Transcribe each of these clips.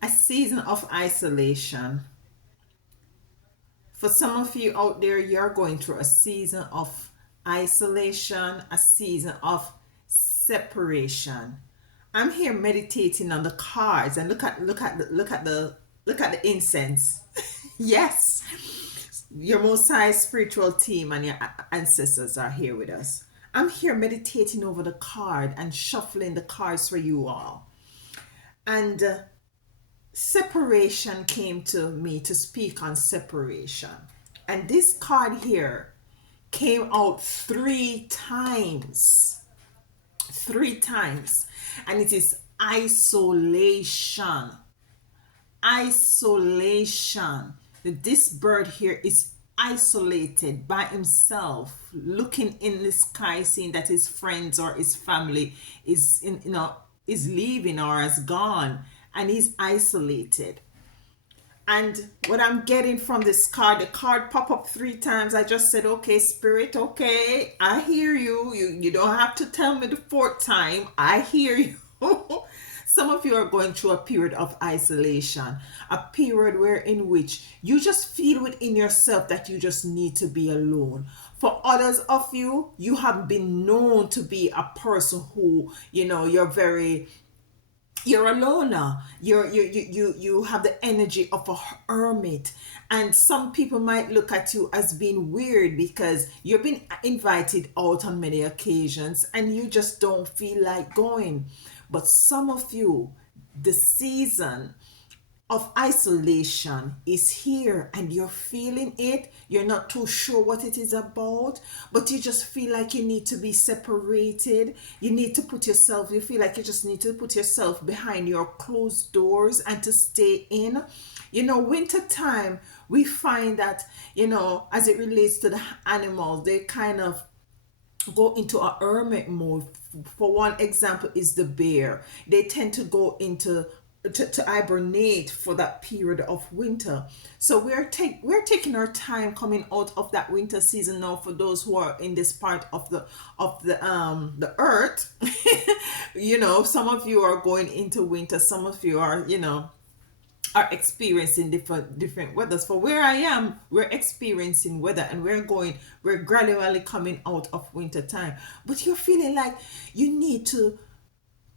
A season of isolation. For some of you out there, you're going through a season of isolation, a season of separation. I'm here meditating on the cards and look at the incense. Yes, your Most High spiritual team and your ancestors are here with us. I'm here meditating over the card and shuffling the cards for you all. And separation came to me to speak on separation. And this card here came out three times. Three times. And it is isolation. Isolation. This bird here is isolated by himself, looking in the sky, seeing that his friends or his family is is leaving or has gone, and he's isolated. And what I'm getting from this card, the card pop up three times. I just said, okay, spirit, okay, I hear you. You don't have to tell me the fourth time. I hear you. Some of you are going through a period of isolation, a period where in which you just feel within yourself that you just need to be alone. For others of you, you have been known to be a person who, you're a loner. You have the energy of a hermit, and some people might look at you as being weird because you've been invited out on many occasions and you just don't feel like going. But some of you, the season of isolation is here and you're feeling it. You're not too sure what it is about, but you just feel like you need to be separated. You need to put yourself, you feel like you just need to put yourself behind your closed doors and to stay in. Winter time, we find that, as it relates to the animals, they kind of go into a hermit mode. For one example is the bear. They tend to go into to hibernate for that period of winter. So we're taking our time coming out of that winter season now for those who are in this part of the earth. Some of you are going into winter, some of you are experiencing different weathers. For where I am, we're experiencing weather and we're gradually coming out of winter time. But you're feeling like you need to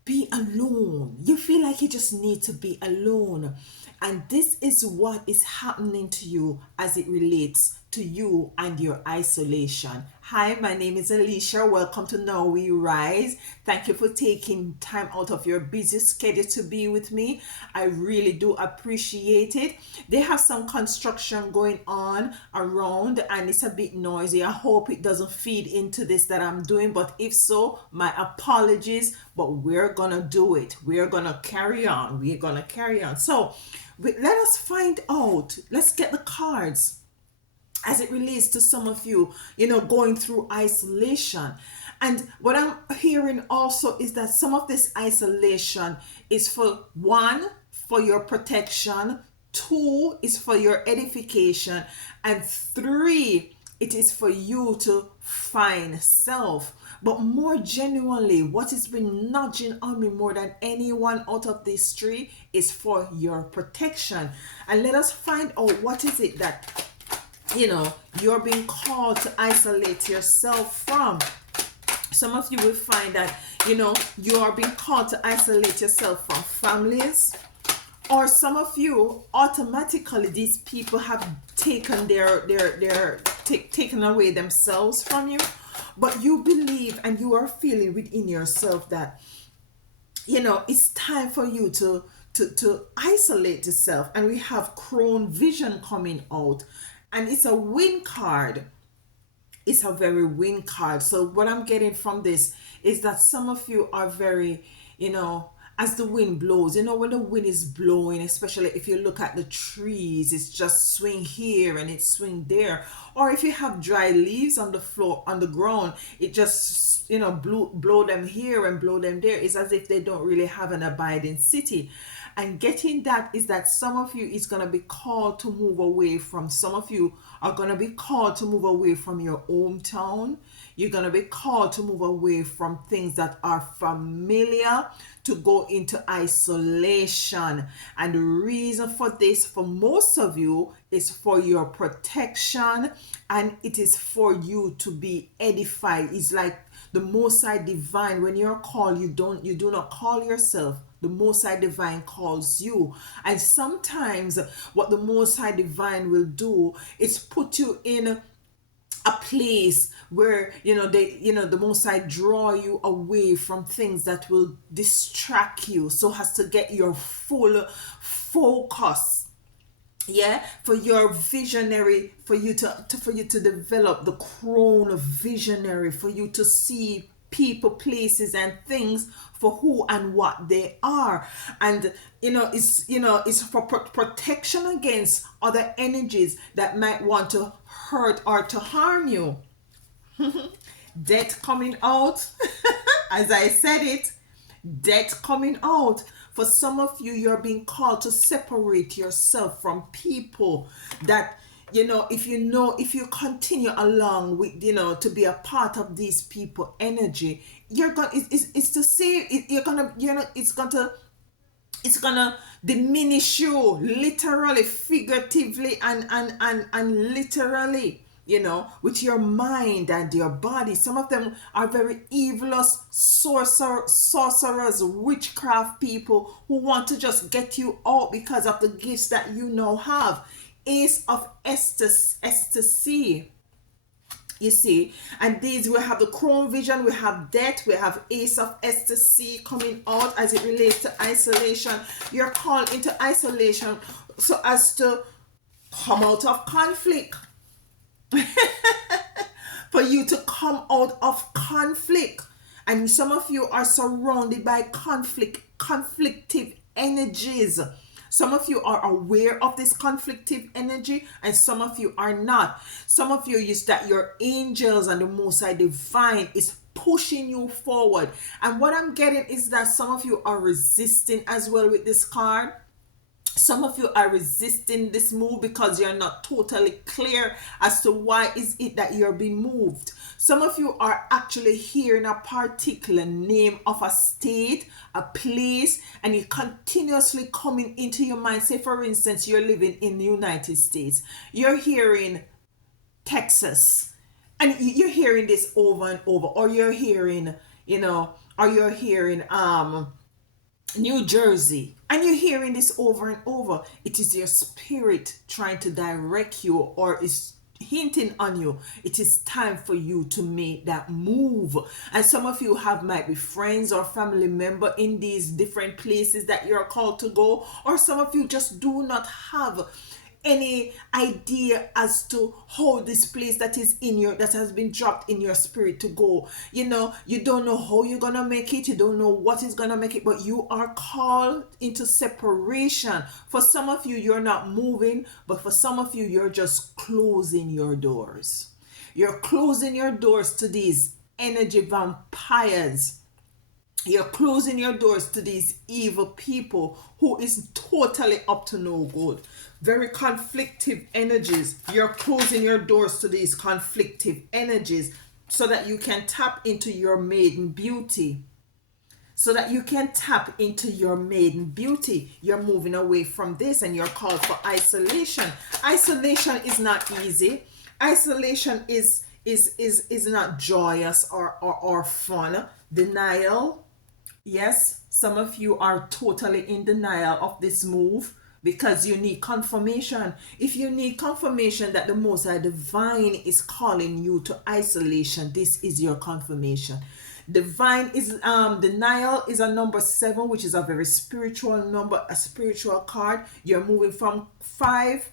be alone. You feel like you just need to be alone. And this is what is happening to you as it relates to you and your isolation. Hi, my name is Alicia. Welcome to Now We Rise. Thank you for taking time out of your busy schedule to be with me. I really do appreciate it. They have some construction going on around and it's a bit noisy. I hope it doesn't feed into this that I'm doing, but if so, my apologies, but we're gonna do it. We're gonna carry on. We're gonna carry on. So let us find out. Let's get the cards as it relates to some of you, going through isolation. And what I'm hearing also is that some of this isolation is for one, for your protection, two, is for your edification, and three, it is for you to find self. But more genuinely, what has been nudging on me more than anyone out of these three is for your protection. And let us find out what is it that you're being called to isolate yourself from. Some of you will find that you are being called to isolate yourself from families, or some of you automatically these people have taken taken away themselves from you, but you believe and you are feeling within yourself that it's time for you to isolate yourself. And we have crone vision coming out, and it's a win card. It's a very win card. So what I'm getting from this is that some of you are very, as the wind blows, when the wind is blowing, especially if you look at the trees, it's just swing here and it's swing there. Or if you have dry leaves on the floor, on the ground, blow them here and blow them there. It's as if they don't really have an abiding city. And getting that is that some of you is going to be called to move away from, some of you are going to be called to move away from your hometown. You're going to be called to move away from things that are familiar, to go into isolation. And the reason for this, for most of you, is for your protection, and it is for you to be edified. It's like the Most High Divine, when you're called, you do not call yourself. The Most High Divine calls you. And sometimes what the Most High Divine will do is put you in a place where the Most High draw you away from things that will distract you, so as to get your full focus, for your visionary, for you to develop the crown of visionary, for you to see people, places, and things for who and what they are. And it's for protection against other energies that might want to hurt or to harm you. Death coming out. As I said it, death coming out. For some of you, you're being called to separate yourself from people that, if you continue along with, to be a part of these people energy, you're gonna, it's to say, it's gonna diminish you, literally, figuratively, and literally, with your mind and your body. Some of them are very evil sorcerers, witchcraft people who want to just get you out because of the gifts that you now have. Ace of ecstasy, you see. And these, we have the chrome vision, we have death, we have ace of ecstasy coming out as it relates to isolation. You're called into isolation so as to come out of conflict. For you to come out of conflict. And some of you are surrounded by conflictive energies. Some of you are aware of this conflictive energy, and some of you are not. Some of you use that your angels and the Most High Divine is pushing you forward. And what I'm getting is that some of you are resisting as well with this card. Some of you are resisting this move because you're not totally clear as to why is it that you're being moved. Some of you are actually hearing a particular name of a state, a place, and it continuously coming into your mind. Say, for instance, you're living in the United States. You're hearing Texas, and you're hearing this over and over. Or you're hearing, New Jersey, and you're hearing this over and over. It is your spirit trying to direct you, or is hinting on you. It is time for you to make that move. And some of you might be friends or family member in these different places that you're called to go, or some of you just do not have any idea as to how this place that has been dropped in your spirit to go. You don't know how you're gonna make it, you don't know what is gonna make it, but you are called into separation. For some of you, you're not moving, but for some of you, you're just closing your doors. You're closing your doors to these energy vampires. You're closing your doors to these evil people who is totally up to no good. Very conflictive energies. You're closing your doors to these conflictive energies so that you can tap into your maiden beauty. So that you can tap into your maiden beauty. You're moving away from this and you're called for isolation. Isolation is not easy. Isolation is not joyous or fun. Denial. Yes, some of you are totally in denial of this move because you need confirmation. If you need confirmation that the Most High Divine is calling you to isolation, this is your confirmation. Divine is denial is a number 7, which is a very spiritual number, a spiritual card. You're moving from 5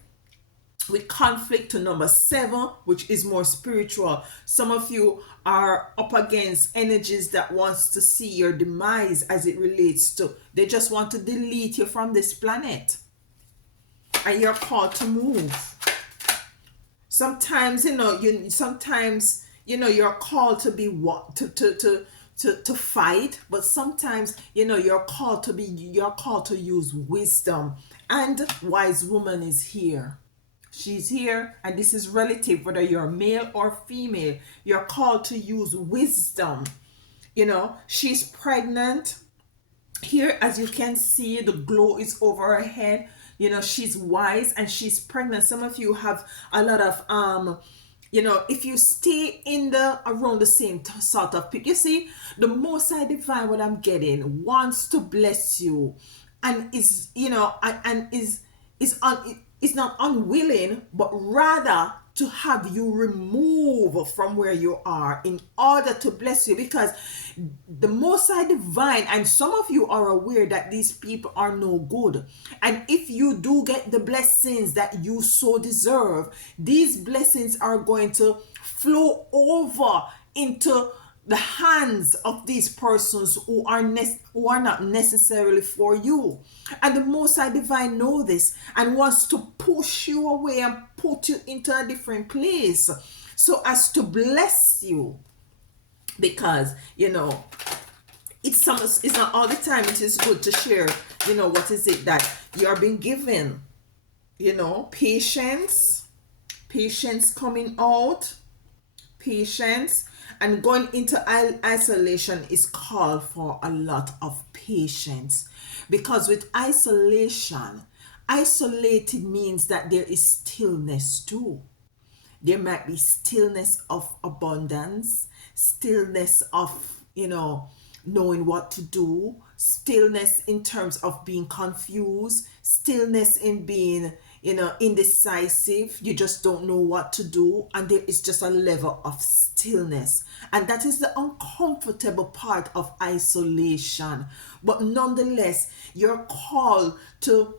with conflict to number 7, which is more spiritual. Some of you are up against energies that wants to see your demise as it relates to, they just want to delete you from this planet, and you're called to move. Sometimes you're called to be what to fight, but sometimes you're called to use wisdom. And wise woman is here. She's here, and this is relative, whether you're male or female. You're called to use wisdom. She's pregnant. Here, as you can see, the glow is over her head. She's wise and she's pregnant. Some of you have a lot of if you stay in the around the same sort of people, you see, the Most High Divine, what I'm getting, wants to bless you, and is and is not unwilling, but rather to have you remove from where you are in order to bless you, because the Most High Divine, and some of you are aware that these people are no good, and if you do get the blessings that you so deserve, these blessings are going to flow over into the hands of these persons who are not necessarily for you. And the Most High Divine know this and wants to push you away and put you into a different place so as to bless you. Because it's not all the time it is good to share what is it that you are being given. Patience coming out, patience. And going into isolation is called for a lot of patience, because with isolation, isolated means that there is stillness too. There might be stillness of abundance, stillness of knowing what to do, stillness in terms of being confused, stillness in being indecisive. You just don't know what to do, and there is just a level of stillness, and that is the uncomfortable part of isolation. But nonetheless, you're called to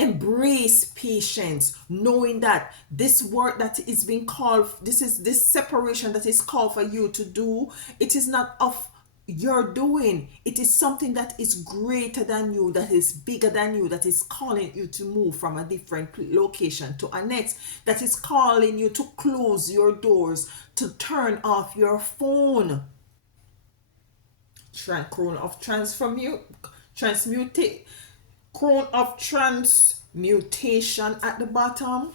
embrace patience, knowing that this work that is being called, this separation that is called for you to do, it is not of your doing. It is something that is greater than you, that is bigger than you, that is calling you to move from a different location to a next, that is calling you to close your doors, to turn off your phone. Crown of transmutation at the bottom.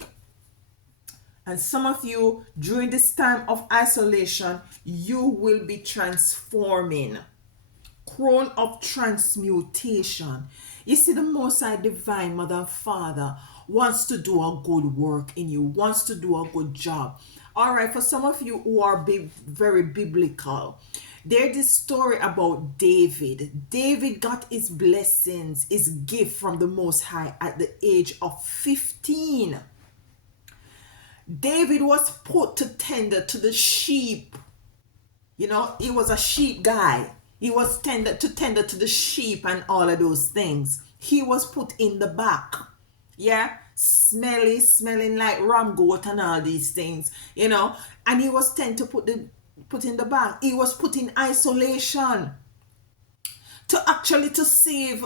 And some of you, during this time of isolation, you will be transforming. Crown of transmutation. You see, the Most High Divine Mother and Father wants to do a good work in you, wants to do a good job. All right, for some of you who are very biblical, there's this story about David. David got his blessings, his gift from the Most High at the age of 15. David was put to tender to the sheep. He was a sheep guy. He was tender to the sheep and all of those things. He was put in the back. Yeah, smelling like ram goat and all these things, and he was tend to put in the back. He was put in isolation to save,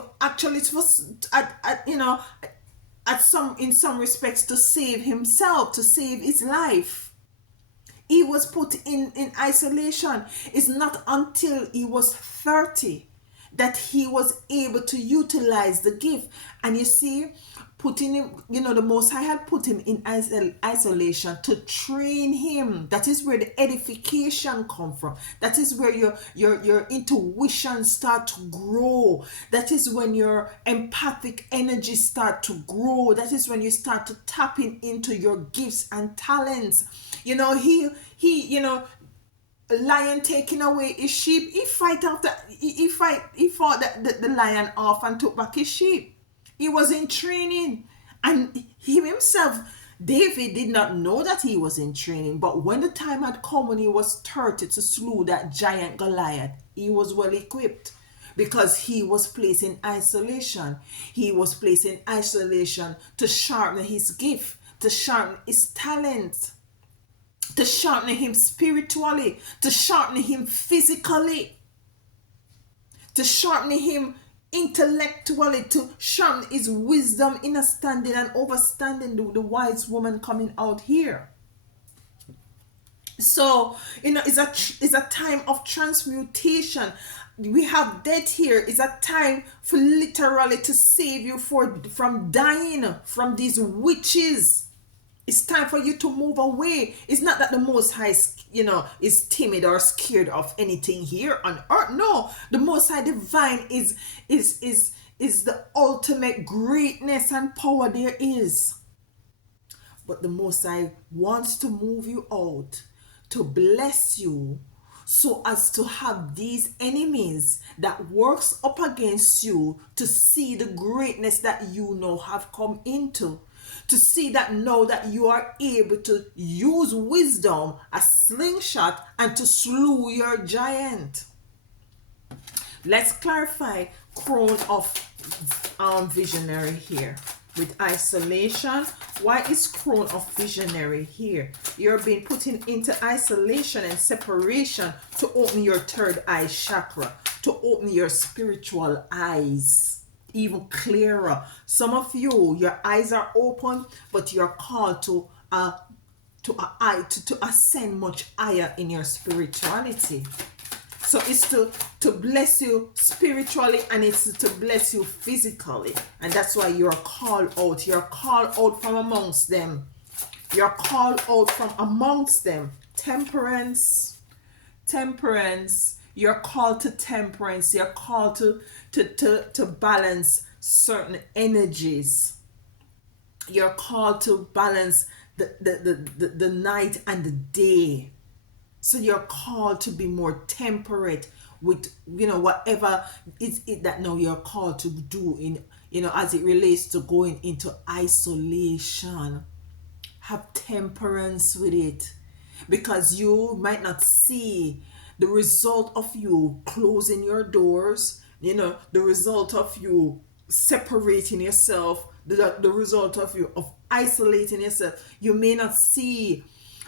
in some respects, to save himself, to save his life. He was put in isolation. It's not until he was 30 that he was able to utilize the gift. And you see, putting him, the Most High had put him in isolation to train him. That is where the edification come from. That is where your intuition start to grow. That is when your empathic energy start to grow. That is when you start to tapping into your gifts and talents. A lion taking away his sheep, he fought the lion off and took back his sheep. He was in training, and he himself, David, did not know that he was in training. But when the time had come when he was 30 to slew that giant Goliath, he was well equipped, because he was placed in isolation. He was placed in isolation to sharpen his gift, to sharpen his talent, to sharpen him spiritually, to sharpen him physically, to sharpen him intellectually, to sharpen his wisdom, understanding and overstanding. The wise woman coming out here. So, it's a time of transmutation. We have death here. It's a time for literally to save you from dying from these witches. It's time for you to move away. It's not that the Most High, is timid or scared of anything here on earth. No, the Most High Divine is the ultimate greatness and power there is. But the Most High wants to move you out, to bless you, so as to have these enemies that works up against you to see the greatness that you now have come into, to see that now that you are able to use wisdom, a slingshot, and to slew your giant. Let's clarify crown of visionary here with isolation. Why is crown of visionary here? You're being put into isolation and separation to open your third eye chakra, to open your spiritual eyes even clearer. Some of you, your eyes are open, but you're called to ascend much higher in your spirituality. So it's to bless you spiritually, and it's to bless you physically. And that's why you're called out. You're called out from amongst them. You're called out from amongst them. Temperance. You're called to temperance. You're called to balance certain energies. You're called to balance the night and the day. So you're called to be more temperate with, whatever is it that now you're called to do in, as it relates to going into isolation. Have temperance with it, because you might not see the result of you closing your doors, the result of you separating yourself, the result of you of isolating yourself. You may not see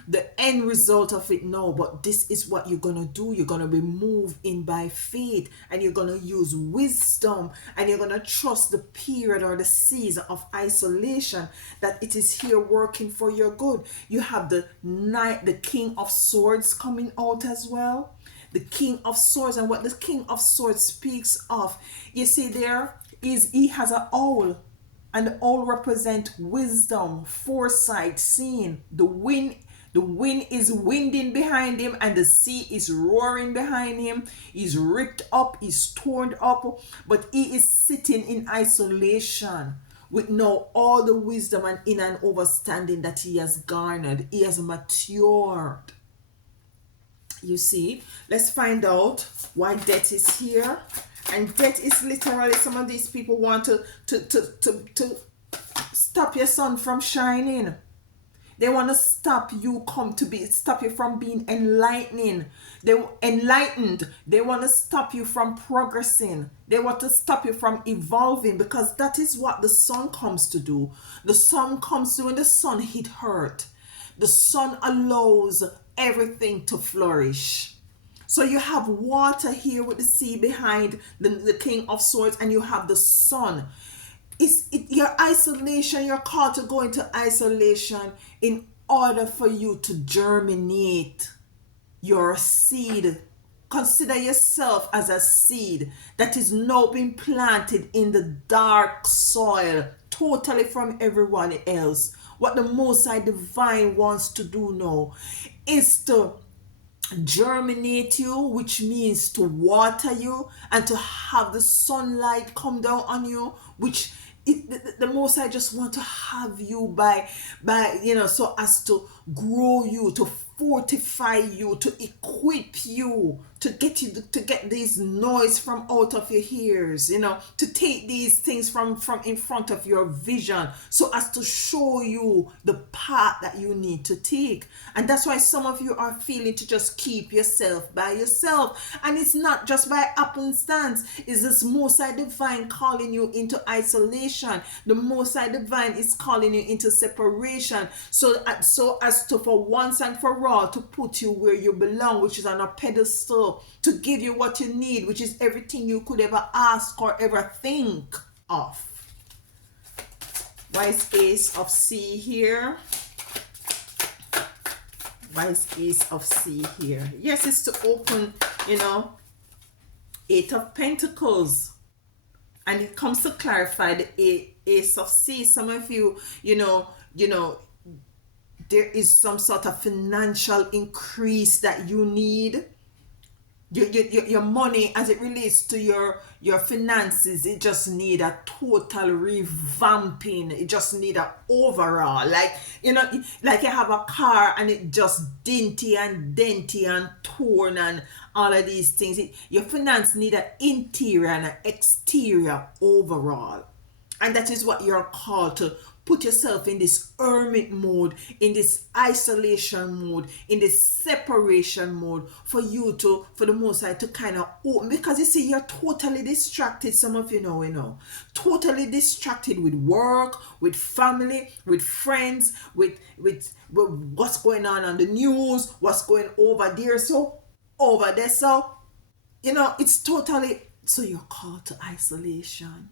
the end result of it now, but this is what you're gonna do. You're gonna be moved in by faith, and you're gonna use wisdom, and you're gonna trust the period or the season of isolation, that it is here working for your good. You have the King of Swords coming out as well. The King of Swords, and what the King of Swords speaks of, you see, there is, he has an owl, and the owl represent wisdom, foresight, seeing. The wind is winding behind him, and the sea is roaring behind him. He's ripped up, he's torn up, but he is sitting in isolation with now all the wisdom and in an understanding that he has garnered. He has matured. You see, let's find out why death is here. And death is literally, some of these people want to stop your sun from shining. They want to stop you stop you from being enlightening. Enlightened. They want to stop you from progressing. They want to stop you from evolving, because that is what the sun comes to do. The sun comes to, when the sun hit earth, the sun allows everything to flourish. So you have water here with the sea behind the King of Swords, and you have the sun. Your isolation, you're called to go into isolation in order for you to germinate your seed. Consider yourself as a seed that is now being planted in the dark soil, totally from everyone else. What the Most High Divine wants to do now is to germinate you, which means to water you and to have the sunlight come down on you, which the Most I just want to have you by so as to grow you, to fortify you, to equip you, to get these noise from out of your ears, to take these things from in front of your vision, so as to show you the path that you need to take. And that's why some of you are feeling to just keep yourself by yourself, and it's not just by happenstance. It's this Most High Divine calling you into isolation. The Most High Divine is calling you into separation, so as to, for once and for all, to put you where you belong, which is on a pedestal, to give you what you need, which is everything you could ever ask or ever think of. Why is Ace of C here? Why is Ace of C here? Yes, it's to open, you know, Eight of Pentacles. And it comes to clarify the Ace of C. Some of you, there is some sort of financial increase that you need. Your money, as it relates to your finances, it just need a total revamping. It just need a overall, like, like you have a car and it just dinty and denty and torn and all of these things. Your finance need an interior and an exterior overall. And that is what you're called to put yourself in this hermit mode, in this isolation mode, in this separation mode, for the Most High to kind of open. Because you see, you're totally distracted. Some of you know, totally distracted with work, with family, with friends, with what's going on the news, what's going over there, so over there. So, it's totally, so you're called to isolation.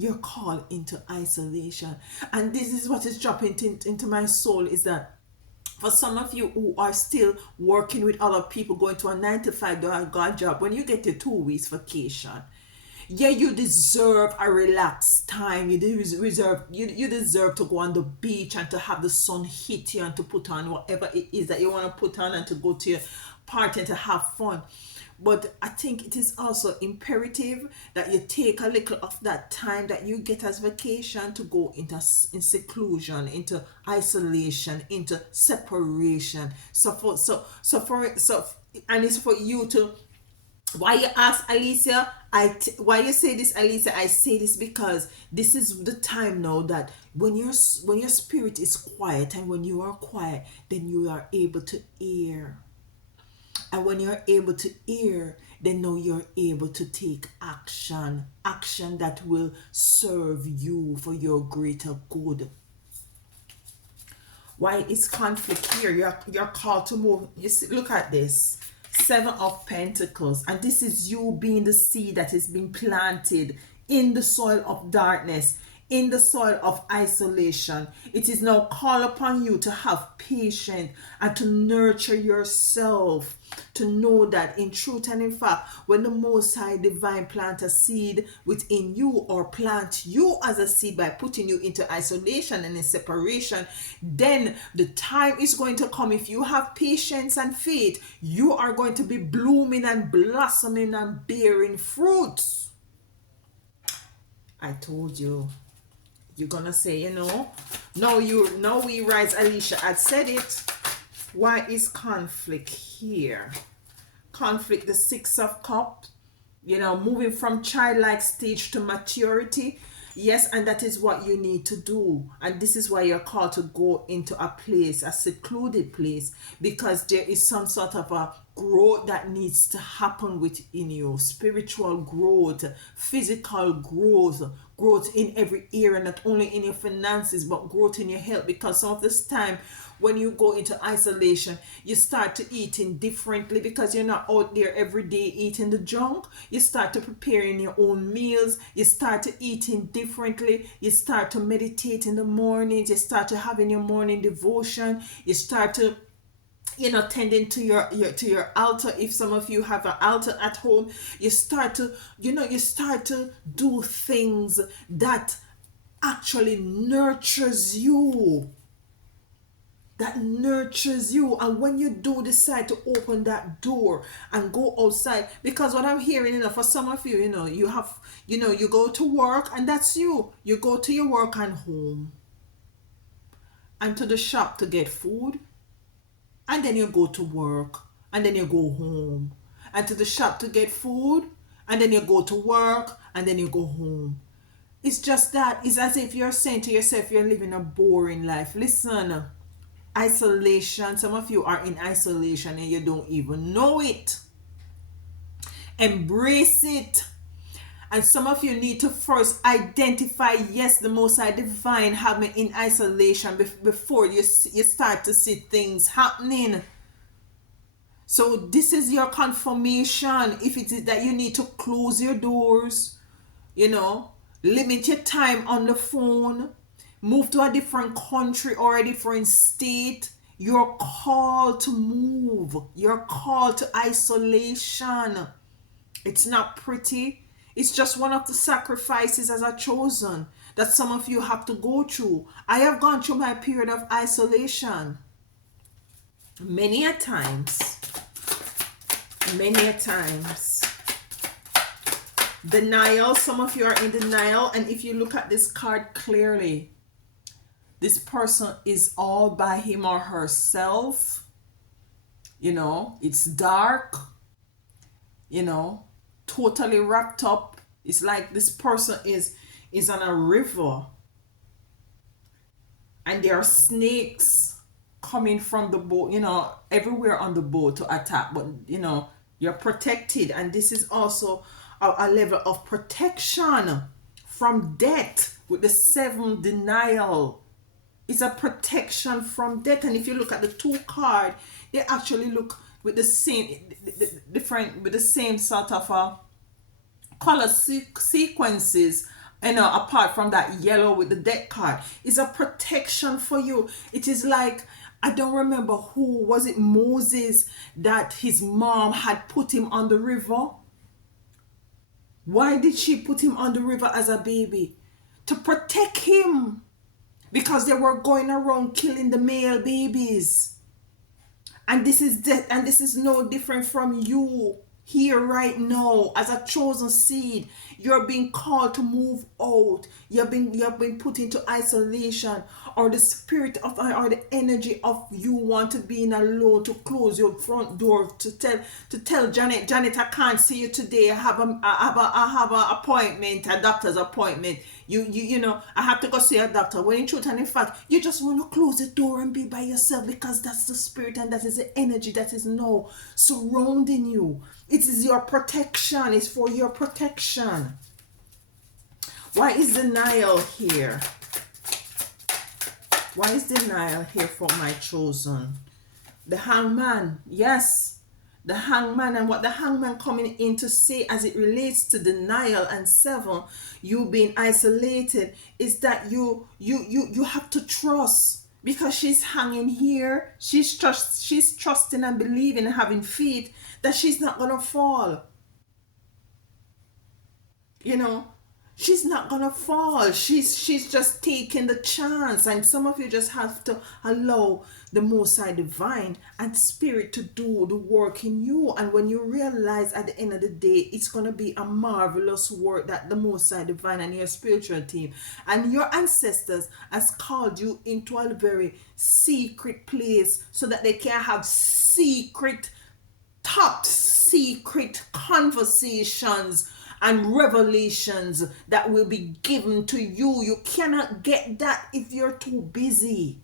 You're called into isolation. And this is what is dropping into my soul, is that for some of you who are still working with other people, going to a 9 to 5 God job, when you get your 2 weeks vacation, yeah, you deserve a relaxed time. You deserve to go on the beach and to have the sun hit you and to put on whatever it is that you want to put on and to go to your party and to have fun. But I think it is also imperative that you take a little of that time that you get as vacation to go in seclusion, into isolation, into separation. And it's for you to. Why you ask, Alicia? Why you say this, Alicia? I say this because this is the time now that when your spirit is quiet, and when you are quiet, then you are able to hear. And when you're able to hear, then now you're able to take action that will serve you for your greater good. Why is conflict here? You're called to move. You see, look at this. 7 of Pentacles. And this is you being the seed that is being planted in the soil of darkness, in the soil of isolation. It is now called upon you to have patience and to nurture yourself, to know that in truth and in fact, when the Most High Divine plant a seed within you, or plant you as a seed by putting you into isolation and in separation, then the time is going to come. If you have patience and faith, you are going to be blooming and blossoming and bearing fruits. I told you. You're gonna say, no, we rise. Alicia had said it. Why is conflict here? Conflict, the 6 of Cups, moving from childlike stage to maturity. Yes, and that is what you need to do. And this is why you're called to go into a place, a secluded place, because there is some sort of a growth that needs to happen within you. Spiritual growth, physical growth in every area, not only in your finances, but growth in your health. Because some of this time, when you go into isolation, you start to eating differently because you're not out there every day eating the junk. You start to preparing your own meals. You start to eating differently. You start to meditate in the mornings. You start to having your morning devotion. You start to tending to your altar. If some of you have an altar at home, you start to do things that actually nurtures you. And when you do decide to open that door and go outside, because what I'm hearing, for some of you, you go to work, and that's you go to your work and home, and to the shop to get food, and then you go to work, and then you go home, and to the shop to get food, and then you go to work, and then you go home. It's just that. It's as if you're saying to yourself, you're living a boring life. Listen, isolation. Some of you are in isolation and you don't even know it. Embrace it. And some of you need to first identify, yes, the Most High Divine have me in isolation before you start to see things happening. So this is your confirmation. If it is that you need to close your doors, limit your time on the phone, move to a different country or a different state, You're called to move. You're called to isolation. It's not pretty. It's just one of the sacrifices as a chosen that some of you have to go through. I have gone through my period of isolation many a times. Many a times. Denial. Some of you are in denial. And if you look at this card clearly, this person is all by him or herself. You know, it's dark. You know, totally wrapped up. It's like this person is on a river and there are snakes coming from the boat, you know, everywhere on the boat to attack, but you know, you're protected. And this is also a level of protection from death with the 7 denial. It's a protection from death. And if you look at the 2 card, they actually look with the same different, with the same sort of color sequences, you know, apart from that yellow with the death card. It's a protection for you. It is like, I don't remember who was it, Moses, that his mom had put him on the river. Why did she put him on the river as a baby? To protect him, because they were going around killing the male babies. And this is death, and this is no different from you here right now as a chosen seed. You're being called to move out. You've been put into isolation, or the spirit of, or the energy of you want to be in alone, to close your front door, to tell Janet, I can't see you today. I have a appointment, a doctor's appointment. You know, I have to go see a doctor. When in truth and in fact, you just want to close the door and be by yourself, because that's the spirit and that is the energy that is now surrounding you. It is your protection. It's for your protection. Why is denial here? Why is denial here for my chosen? The hangman. Yes, the hangman. And what the hangman coming in to say as it relates to denial and 7, you being isolated, is that you have to trust. Because she's hanging here, she's trusting and believing and having faith that she's not gonna fall. You know, she's not gonna fall. She's just taking the chance. And some of you just have to allow the Most High Divine and Spirit to do the work in you. And when you realize at the end of the day, it's gonna be a marvelous work that the Most High Divine and your spiritual team and your ancestors has called you into a very secret place, so that they can have secret, top secret conversations and revelations that will be given to you. You cannot get that if you're too busy.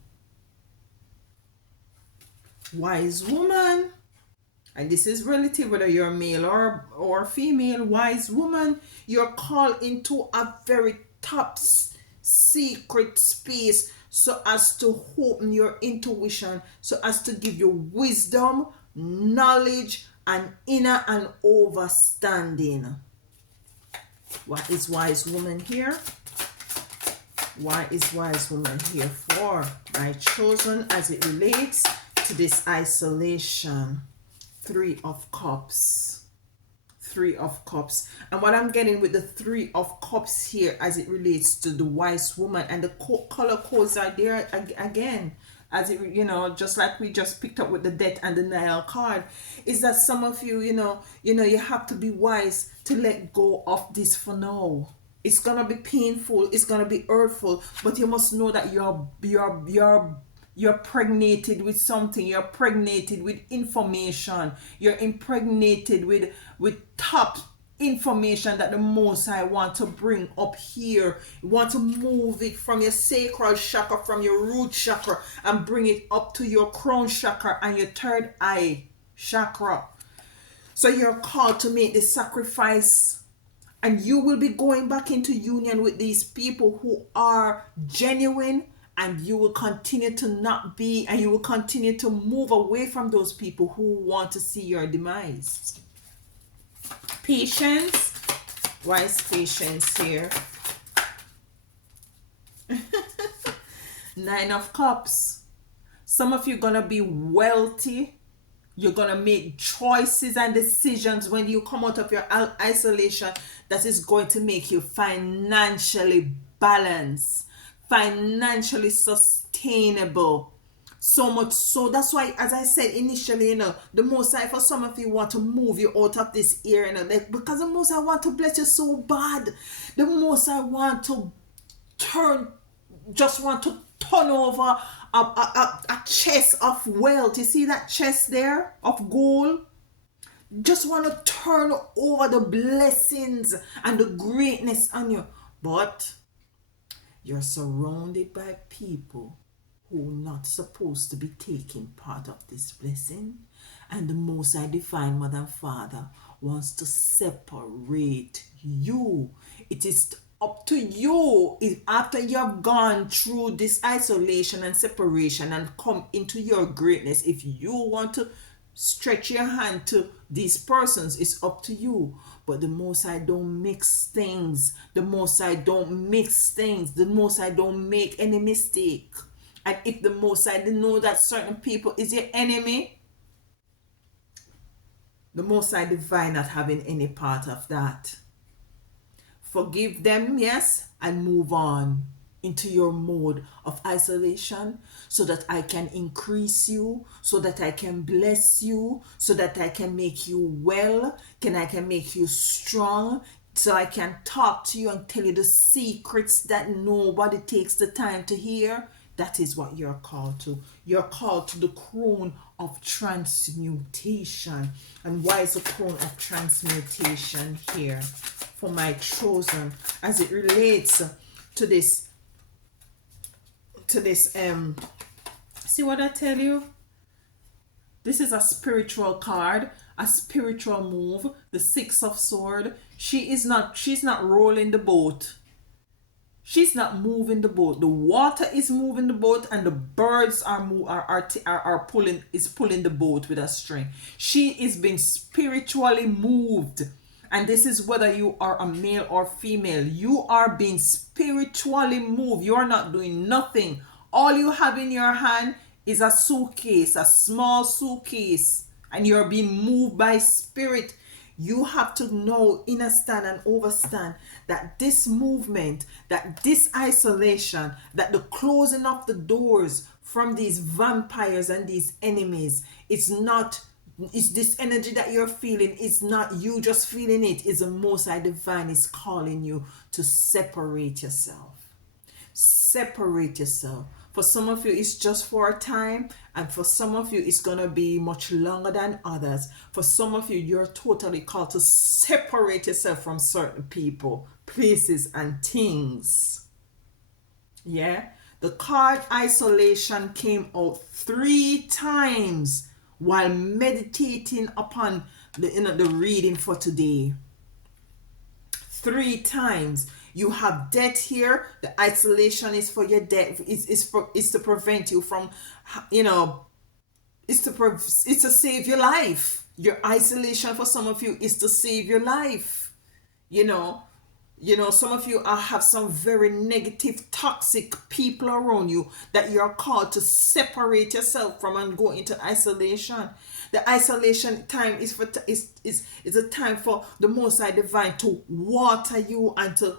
Wise woman, and this is relative whether you're male or female. Wise woman, you're called into a very top secret space, so as to open your intuition, so as to give you wisdom, knowledge, and inner and overstanding. What is wise woman here? Why is wise woman here for my chosen as it relates to this isolation? 3 of Cups. 3 of Cups. And what I'm getting with the 3 of Cups here as it relates to the wise woman, and the color codes are there again, as it, you know, just like we just picked up with the death and denial card, is that some of you, you know, you have to be wise to let go of this for now. It's gonna be painful, it's gonna be hurtful, but you must know that you're pregnated with something. You're pregnated with information. You're impregnated with top information that the Most High want to bring up here. You want to move it from your sacral chakra, from your root chakra, and bring it up to your crown chakra and your 3rd eye chakra. So you're called to make this sacrifice, and you will be going back into union with these people who are genuine, and you will continue to not be, and you will continue to move away from those people who want to see your demise. Patience. Why is patience here? 9 of Cups. Some of you gonna be wealthy. You're gonna make choices and decisions when you come out of your isolation that is going to make you financially balanced, financially sustainable. So much so that's why, as I said initially, the most I for some of you want to move you out of this area, because the most I want to bless you so bad. The most I want to turn just want to turn over a chest of wealth. You see that chest there of gold? Just want to turn over the blessings and the greatness on you. But you're surrounded by people who are not supposed to be taking part of this blessing. And the Most High Divine Mother and Father wants to separate you. It is up to you, if after you have gone through this isolation and separation and come into your greatness, if you want to stretch your hand to these persons, it's up to you. But the Most High don't mix things. The Most High don't mix things. The Most High don't make any mistake. And if the Most High didn't know that certain people is your enemy, the Most High Divine not having any part of that. Forgive them, yes, and move on into your mode of isolation so that I can increase you, so that I can bless you, so that I can make you well, I can make you strong, so I can talk to you and tell you the secrets that nobody takes the time to hear. That is what you're called to. You're called to the crown of transmutation. And why is the crown of transmutation here for my chosen as it relates to this see what I tell you? This is a spiritual card, a spiritual move, the Six of Swords. She's not rolling the boat. She's not moving the boat. The water is moving the boat, and the birds are pulling the boat with a string. She is being spiritually moved. And this is whether you are a male or female. You are being spiritually moved. You are not doing nothing. All you have in your hand is a suitcase, a small suitcase, and you're being moved by spirit. You have to know, understand, and overstand that this movement, that this isolation, that the closing of the doors from these vampires and these enemies, it's this energy that you're feeling. It's not you just feeling it. It's the Most High Divine is calling you to separate yourself. Separate yourself. For some of you, it's just for a time, and for some of you, it's gonna be much longer than others. For some of you, you're totally called to separate yourself from certain people, places, and things. Yeah, the card isolation came out 3 times while meditating upon the reading for today. 3 times. You have death here. The isolation is for your death. It's to prevent you from, it's to save your life. Your isolation for some of you is to save your life. Some of you have some very negative, toxic people around you that you're called to separate yourself from and go into isolation. The isolation time is a time for the Most High Divine to water you and to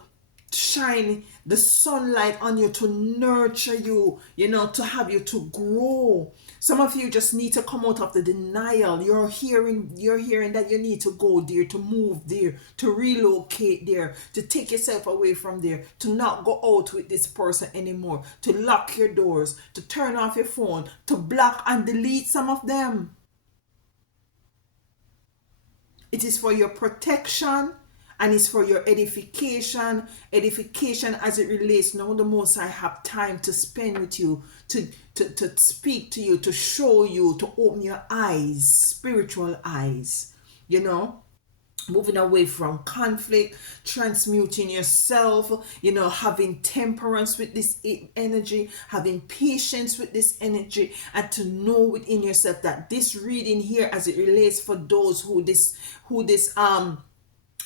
shine the sunlight on you, to nurture you, to have you to grow. Some of you just need to come out of the denial. You're hearing that you need to go there, to move there, to relocate there, to take yourself away from there, to not go out with this person anymore, to lock your doors, to turn off your phone, to block and delete some of them. It is for your protection, and it's for your edification as it relates. Now the Most High have time to spend with you, to speak to you, to show you, to open your eyes, spiritual eyes, moving away from conflict, transmuting yourself, having temperance with this energy, having patience with this energy, and to know within yourself that this reading here, as it relates for those who this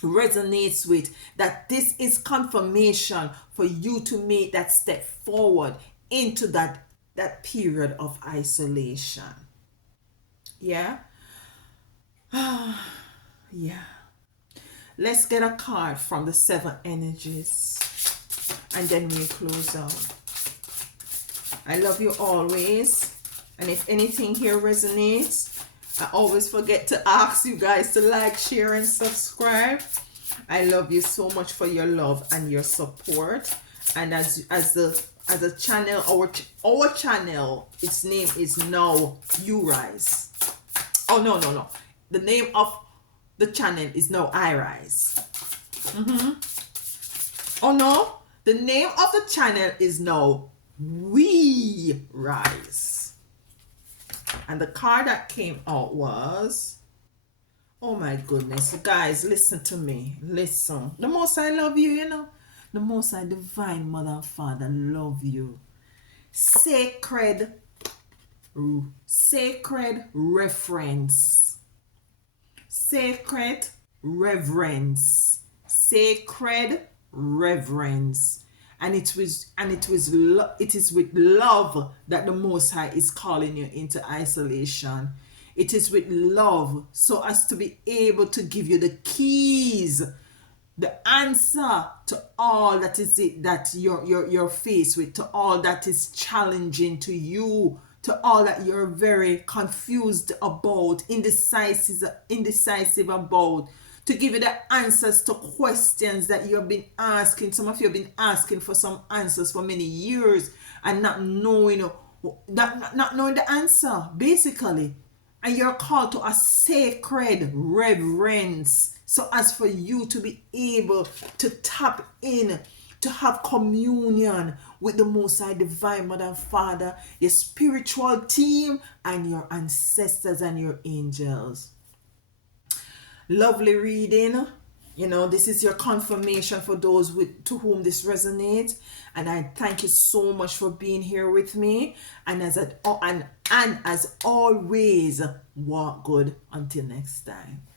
resonates with, that this is confirmation for you to make that step forward into that that period of isolation. Yeah. Yeah. Let's get a card from the seven energies and then we close out. I love you always. And if anything here resonates, I always forget to ask you guys to like, share, and subscribe. I love you so much for your love and your support. And as a channel, our channel, its name is Now You Rise. Oh no. The name of the channel is Now I Rise. Oh no, the name of the channel is Now We Rise. And the card that came out was, oh my goodness, guys, listen to me. Listen. The most I love you, you know. The most I divine mother and father love you. Sacred reference. Sacred reverence. Sacred reverence. And it is with love that the Most High is calling you into isolation. It is with love, so as to be able to give you the keys, the answer to all that is it that you're faced with, to all that is challenging to you, to all that you're very confused about, indecisive about, to give you the answers to questions that you've been asking. Some of you have been asking for some answers for many years and not knowing the answer, basically. And you're called to a sacred reverence, so as for you to be able to tap in, to have communion with the Most High Divine Mother and Father, your spiritual team, and your ancestors and your angels. Lovely reading. You know, this is your confirmation for those to whom this resonates. And I thank you so much for being here with me. And as always, walk good until next time.